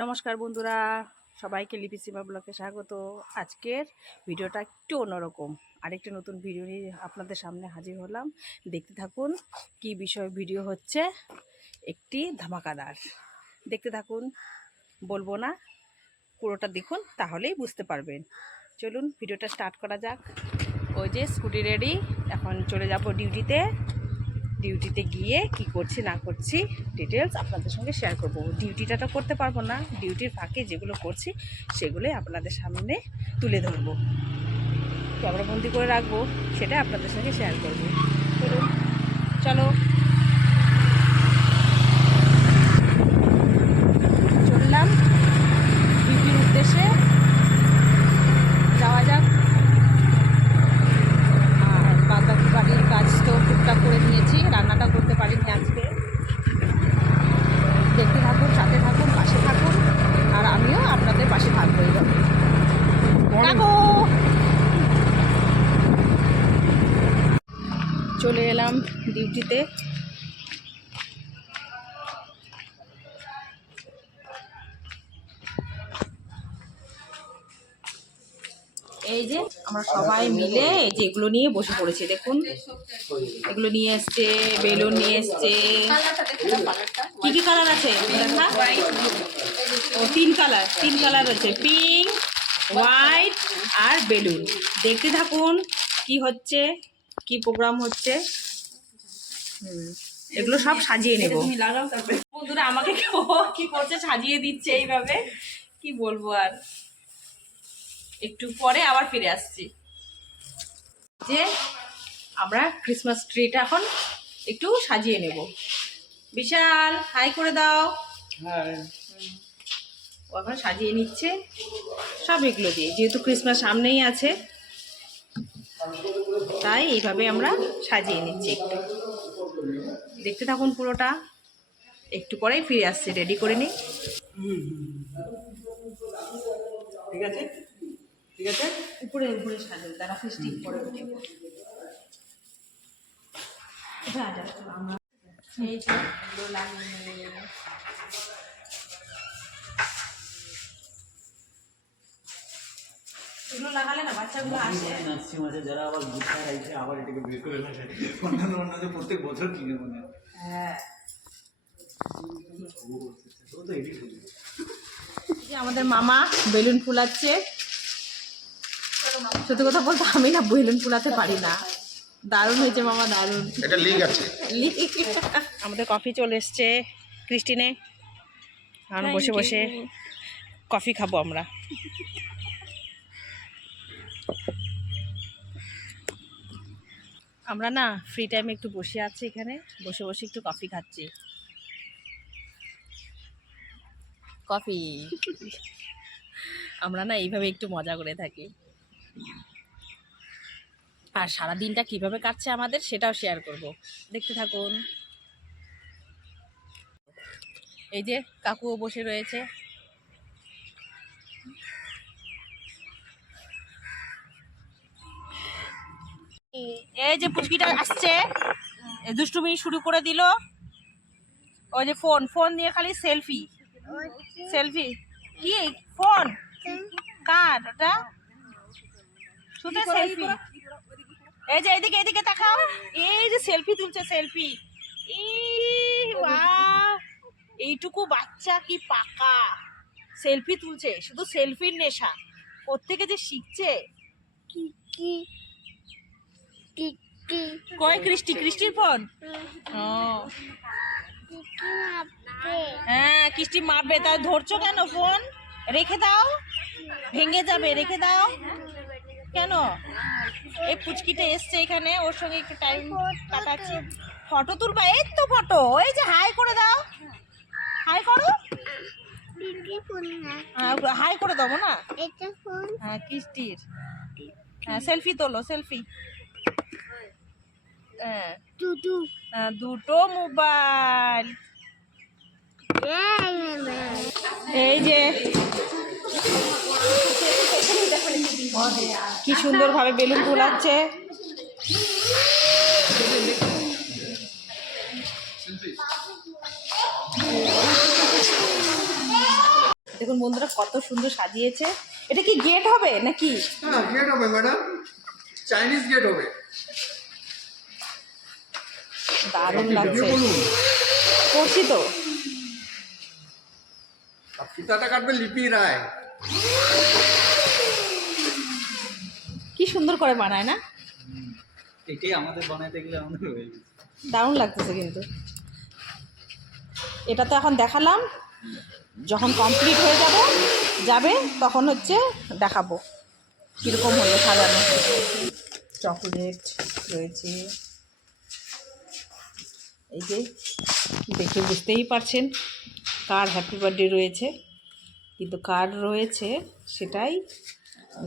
নমস্কার বন্ধুরা, সবাইকে লিপি সীমা ব্লগে স্বাগত। আজকের ভিডিওটা একটু অন্যরকম, আরেকটা নতুন ভিডিও নিয়ে আপনাদের সামনে হাজির হলাম। দেখতে থাকুন কি বিষয় ভিডিও হচ্ছে, একটি ধামাকাদার। দেখতে থাকুন, বলবো না, পুরোটা দেখুন তাহলেই বুঝতে পারবেন। চলুন ভিডিওটা স্টার্ট করা যাক। ওই যে স্কুটি রেডি, এখন চলে যাব ডিউটিতে। ডিউটিতে গিয়ে কি করছি না করছি ডিটেলস আপনাদের সঙ্গে শেয়ার করব। ডিউটিটা তো করতে পারবো না, ডিউটির ফাঁকে যেগুলো করছি সেগুলোই আপনাদের সামনে তুলে ধরবো, ক্যামেরাবন্দি করে রাখবো, সেটা আপনাদের সঙ্গে শেয়ার করবো। চলুন, চলো চললাম ডিউটির উদ্দেশ্যে, যাওয়া যাক। আর বাকি বাড়ির কাজ তো টুকটাক করে নিয়েছি, রান্নাটা করতে পারিনি আজকে। দেখতে থাকুন, সাথে থাকুন, পাশে থাকুন, আর আমিও আপনাদের পাশে থাকবোই। চলে এলাম ডিউটিতে। এই যে আমরা সবাই মিলে এই যে এগুলো নিয়ে বসে পড়েছি, দেখুন এগুলো নিয়ে এসছে, বেলুন নিয়ে এসছে। কি কি কালার আছে দেখা? ও তিন কালার আছে, পিঙ্ক, হোয়াইট আর বেলুন। দেখতে থাকুন কি হচ্ছে, কি প্রোগ্রাম হচ্ছে। এগুলো সব সাজিয়ে নেব। বন্ধুরা আমাকে কি করছে, সাজিয়ে দিচ্ছে এইভাবে, কি বলবো আর। একটু পরে আবার ফিরে আসছি। যে আমরা ক্রিসমাস ট্রিটা এখন একটু সাজিয়ে নেব। বিশাল হাই করে দাও। ও এখন সাজিয়ে নিচ্ছে সব এগুলো দিয়ে, যেহেতু ক্রিসমাস সামনেই আছে তাই এইভাবে আমরা সাজিয়ে নিচ্ছি। একটু দেখতে থাকুন পুরোটা, একটু পরেই ফিরে আসছে, রেডি করে নিই। ঠিক আছে, ঠিক আছে। উপরে উপরে সাজো, তারা ফিস্টিং করে ওঠে। এই যে এগুলো লাগিয়ে এগুলো লাগালে না বাচ্চাগুলো আসে। নার্সিং আছে যারা আবার গুছায় রাখছে, আবার এটাকে বের করে লাগায়। অন্যান্য প্রত্যেক বছর কিনে মনে হয়। হ্যাঁ, ও তো এটাই শুধু আমাদের মামা বেলুন ফুলাচ্ছে। সত্যি কথা বলতে আমি না বেলুন ফুলাতে পারি না। দারুণ হয়েছে মামা, দারুণ। এটা লিক আছে। আমাদের কফি চলে এসছে ক্রিস্টিনে, এখন বসে বসে কফি খাবো আমরা। আমরা না ফ্রি টাইমে একটু বসে আছি এখানে, বসে বসে একটু কফি খাচ্ছি। কফি আমরা না এইভাবে একটু মজা করে থাকি, আর সারা দিনটা কিভাবে কাটছে আমাদের সেটাও শেয়ার করব। দেখতে থাকুন। এই যে কাকুও বসে রয়েছে। এই যে পুচকিটা আসছে, দুষ্টুমি শুরু করে দিল। ওই যে ফোন ফোন নিয়ে খালি সেলফি সেলফি। কি ফোন কার ওটা? শুধু সেলফি। এই যে এদিকে এদিকে তাকাও, এই যে সেলফি তুলছে, সেলফি। এইটুকু বাচ্চা কি পাকা, সেলফি তুলছে, শুধু সেলফির নেশা। কোত্থেকে যে শিখছে। কয় কৃষ্টির ফোন? ও হ্যাঁ, কৃষ্টি মারবে, তাই ধরছো কেন? ফোন রেখে দাও, ভেঙে যাবে, রেখে দাও। কেন? এই পুচকিটা এসছে এখানে, ওর সঙ্গে একটু টাইম কাটাচ্ছি। ফটো তুলবা? এই তো ফটো, এই যে হাই করে দাও, হাই করো, হাই করে দেবো না? হ্যাঁ কৃষ্টির, হ্যাঁ সেলফি তোলো, সেলফি। হ্যাঁ দুটো মোবাইল। এই যে কি সুন্দরভাবে বেলুন ফুলাচ্ছে। দেখুন বন্ধুরা কত সুন্দর সাজিয়েছে। এটা কি গেট হবে নাকি? হ্যাঁ গেট হবে ম্যাডাম, চাইনিজ গেট হবে। দারুণ লাগছে, করছি তো। ফিতাটা কাটবে লিপি রায়। কি সুন্দর করে বানায় না? এটাই আমাদের বানাইতে গেলে আমাদের হয়ে গেছে। দারুণ লাগতেছে কিন্তু। এটা তো এখন দেখালাম, যখন কমপ্লিট হয়ে যাবে তখন হচ্ছে দেখাবো কীরকম হলো সাজানো। চকোলেট রয়েছে, এই যে দেখে বুঝতেই পারছেন কার হ্যাপি বার্থডে রয়েছে, কিন্তু কার রয়েছে সেটাই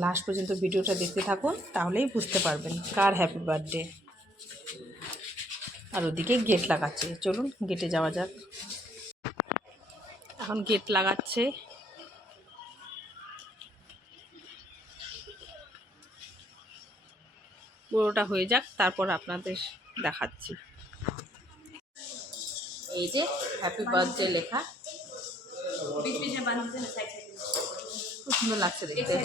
লাস্ট পর্যন্ত ভিডিওটা দেখতে থাকুন, তাহলেই বুঝতে পারবেন কার হ্যাপি বার্থডে। আর ওদিকে গেট লাগাচ্ছে, চলুন গেটে যাওয়া যাক। এখন গেট লাগাচ্ছে। পুরোটা হয়ে যাক, তারপর আপনাদের দেখাচ্ছি। এই যে হ্যাপি বার্থডে লেখা, খুব সুন্দর লাগছে দেখতে।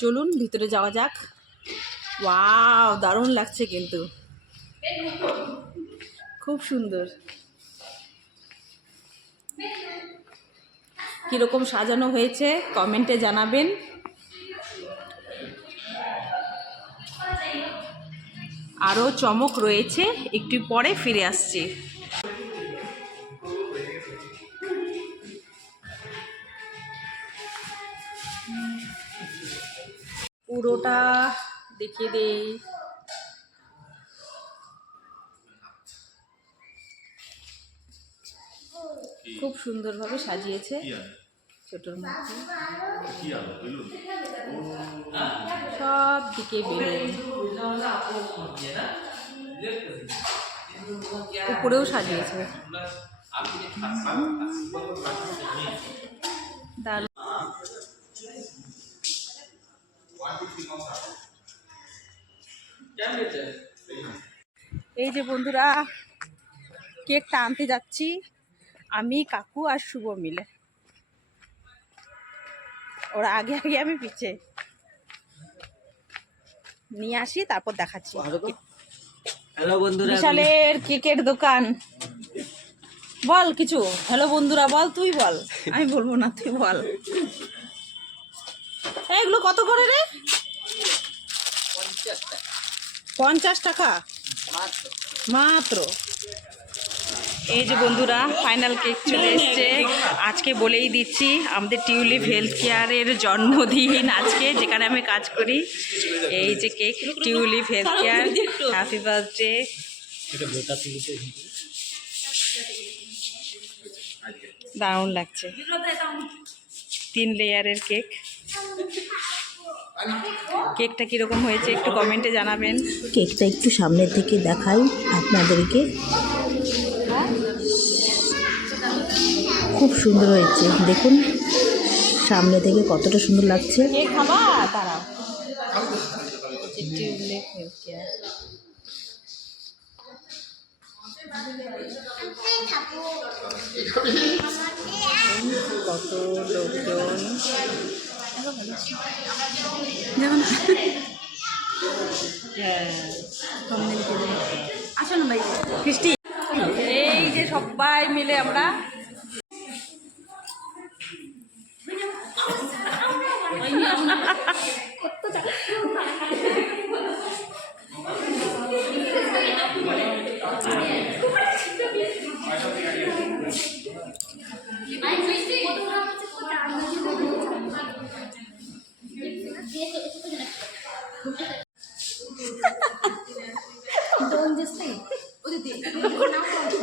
চলুন ভিতরে যাওয়া যাক। ওয়াও, দারুণ লাগছে কিন্তু, খুব সুন্দর। কীরকম সাজানো হয়েছে কমেন্টে জানাবেন। আরও চমক রয়েছে, একটু পরে ফিরে আসছি। পুরোটা দেখিয়ে দেই। খুব সুন্দরভাবে সাজিয়েছে, ছোটোর মধ্যে সব দিকে বেলুন, উপরেও সাজিয়েছে। দারুণ। এই যে বন্ধুরা, কেকটা আনতে যাচ্ছি আমি, কাকু আর শুভ মিলে। ওরা আগে আগে, আমি পিছে। নিয়ে আসি তারপর দেখাচ্ছি। হ্যালো বন্ধুরা, বিশালের কেকের দোকান। বল কিছু, হ্যালো বন্ধুরা বল, তুই বল, আমি বলবো না, তুই বল। এগুলো কত করে রে? 50 টাকা মাত্র। এই যে বন্ধুরা, ফাইনাল কেক চলে এসছে। আজকে বলেই দিচ্ছি, আমাদের টিউলিপ হেলথ কেয়ারের জন্মদিন আজকে, যেখানে আমি কাজ করি। এই যে cake, tulip health care, happy birthday. দারুণ লাগছে, 3 লেয়ারের কেক। কেকটা কীরকম হয়েছে একটু কমেন্টে জানাবেন। কেকটা একটু সামনের থেকে দেখাই আপনাদেরকে, খুব সুন্দর হয়েছে। দেখুন সামনে থেকে কতটা সুন্দর লাগছে। কেক খাবা? দাঁড়াও, টিউলিপ হেলথ কেয়ার। কত লোকজন, আসুন ভাই কৃষ্টি। এই যে সবাই মিলে আমরা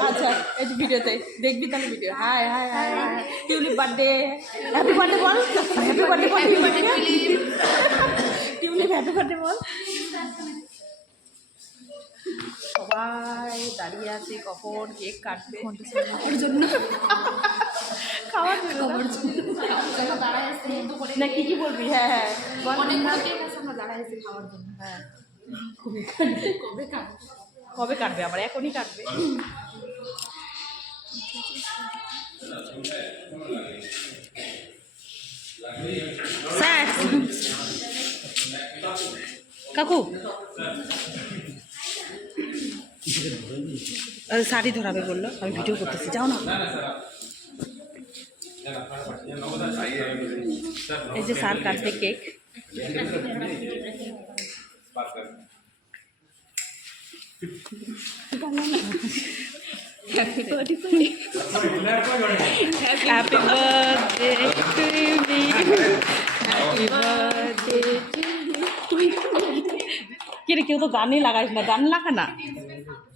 আচ্ছা, এই যে ভিডিওতে দেখবি তাহলে video. Hi hi hi hi, Tulip birthday, happy birthday বল, হ্যাপি বার্থডে বল, টিউলিপ হ্যাপি বার্থডে বল। সবাই দাঁড়িয়ে আছে কখন কেক কাটবে খাওয়ার জন্য খাওয়ার জন্য না কি কি বলবি? হ্যাঁ হ্যাঁ হ্যাঁ কবে কাটবে আবার? এখনই কাটবে। স্যার কাকু শাড়ি ধরাবে বললো, আমি ভিডিও করতেছি, যাও না। এই যে স্যার কাটবে cake. Happy birthday to me. Happy birthday to me. কিরে কেউ তো গানই লাগাইস না, গান লাগা না।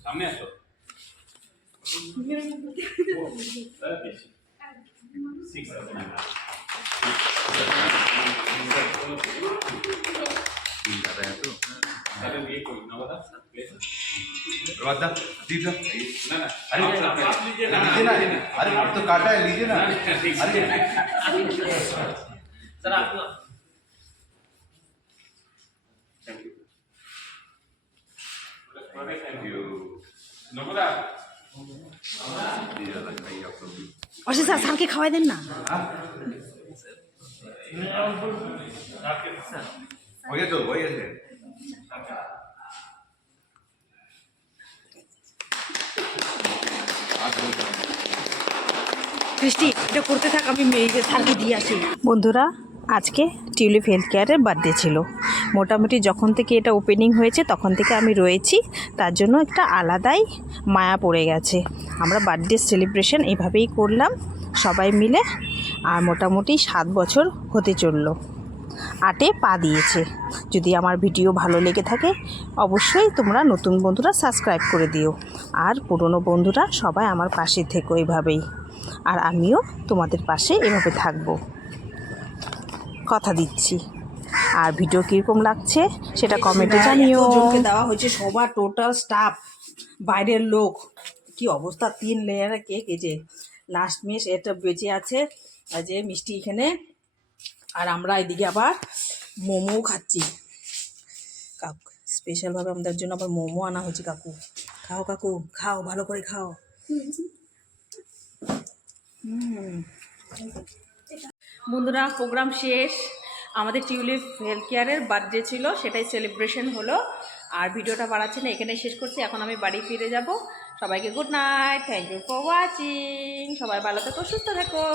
সামনে আসো अरे अब तो काटा है, लीजिए ना। सर आपको थैंक यू नमदा অশি স্যার, স্যারকে খাওয়াই দেন না। वही तो वही है। বৃষ্টি এটা করতে থাক, আমি মেয়েকে স্যারকে দিয়ে আসি। বন্ধুরা, আজকে টিউলিপ হেলথ কেয়ারের বার্থডে ছিল। মোটামুটি যখন থেকে এটা ওপেনিং হয়েছে তখন থেকে আমি রয়েছি, তার জন্য একটা আলাদাই মায়া পড়ে গেছে। আমরা বার্থডে সেলিব্রেশন এভাবেই করলাম সবাই মিলে, আর মোটামুটি 7 বছর হতে চললো, 8-এ পা দিয়েছে। যদি আমার ভিডিও ভালো লেগে থাকে অবশ্যই তোমরা নতুন বন্ধুরা সাবস্ক্রাইব করে দিও, আর পুরনো বন্ধুরা সবাই আমার পাশে থেকো এইভাবেই, আর আমিও তোমাদের পাশে এভাবে থাকবো, কথা দিচ্ছি। আর ভিডিও কীরকম লাগছে সেটা কমেন্টে জানিও। জনকে দেওয়া হয়েছে, সবার টোটাল স্টাফ, বাইরের লোক। কি অবস্থা, 3 লেয়ারের কেক। এই যে লাস্ট মিস এটা বেঁচে আছে, আর যে মিষ্টি এখানে, আর আমরা এদিকে আবার মোমো খাচ্ছি। কাকু স্পেশালভাবে আমাদের জন্য আবার মোমো আনা হয়েছে। কাকু খাও, কাকু খাও, ভালো করে খাও। বন্ধুরা, প্রোগ্রাম শেষ। আমাদের টিউলিপ হেলথ কেয়ারের বার্থডে ছিল, সেটাই সেলিব্রেশন হলো। আর ভিডিওটা বাড়াচ্ছি না, এখানে শেষ করছি। এখন আমি বাড়ি ফিরে যাব। সবাইকে good night, thank you for watching. সবাই ভালো থেকো, সুস্থ থেকো।